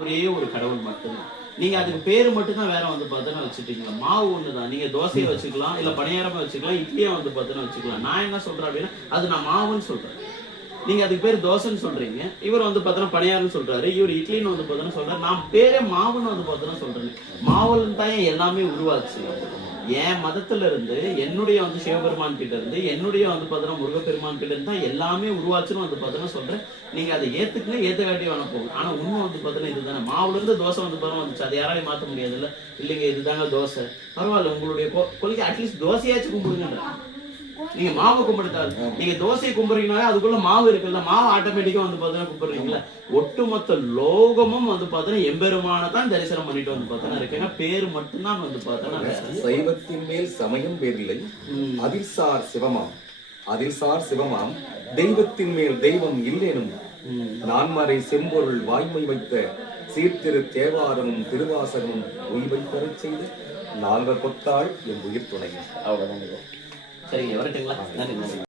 ஒரே ஒரு கடவுள் மட்டும்தான். நீங்க அதுக்கு பேர் மட்டும்தான் வேற வந்து பார்த்தோன்னா வச்சுட்டீங்களா? மாவு ஒண்ணுதான். நீங்க தோசையை வச்சுக்கலாம் இல்ல பணியாரமா வச்சுக்கலாம் இட்லியா வந்து பார்த்தோன்னா வச்சுக்கலாம். நான் என்ன சொல்றேன் அப்படின்னா அது நான் மாவுன்னு சொல்றேன். நீங்க அதுக்கு பேர் தோசைன்னு சொல்றீங்க. இவர் வந்து பார்த்தோன்னா பணியாருன்னு சொல்றாரு. இவர் இட்லின்னு வந்து பார்த்தோன்னா சொல்றாரு. நான் பேரே மாவுன்னு வந்து பார்த்தோன்னா சொல்றேன். மாவுல தான் ஏன் எல்லாமே உருவாச்சு? என் மதத்துல இருந்து என்னுடைய வந்து சிவபெருமான் கிட்ட இருந்து என்னுடைய வந்து பார்த்தோன்னா முருகப்பெருமான் கிட்ட இருந்து தான் எல்லாமே உருவாச்சுன்னு வந்து பார்த்தோன்னா சொல்றேன். நீங்க அதை ஏத்துக்குங்க ஏத்துக்காட்டி வேணா போகும் ஆனா உண்மை வந்து பார்த்தோன்னா இதுதானே. மாவுல இருந்து தோசை வந்து பாருங்க வந்துச்சு. அதை யாராலையும் மாத்த முடியாதுல்ல. இல்லைங்க இதுதாங்க தோசை. பரவாயில்ல உங்களுடைய கொ- கொள்கை அட்லீஸ்ட் தோசையாச்சும் கும்பிடுங்கன்ற நீங்க மாவு கும்பிடுத்தாரு நீங்க தோசையை கும்பிடுறீங்கனாலே அதுக்குள்ள மாவு இருக்குல்ல மாவு ஆட்டோமேட்டிக்கா வந்து பார்த்தீங்கன்னா கும்பிடுறீங்களா ஒட்டுமொத்த லோகமும் வந்து பார்த்தீங்கன்னா எம்பெருமான தான் தரிசனம் பண்ணிட்டு வந்து பார்த்தீங்கன்னா இருக்கேங்க பேரு மட்டும்தான் வந்து பார்த்தீங்கன்னா வேற. சைவத்தின் மேல் சமயம் வேறில்லை. ம். அதில் சார் சிவமாம். அதில் சார் சிவமாம். தெய்வத்தின் மேல் தெய்வம் இல்லேனும் நான்மறை செம்பொருள் வாய்மை வைத்த சீர்திரு தேவாரமும் திருவாசகமும் உய்வை பெறச் செய்து. நால்வர் கொத்தாள் என் உயிர் துணை அவ்வளவுதான். சரிங்க வரட்டுங்களா நன்றி நன்றி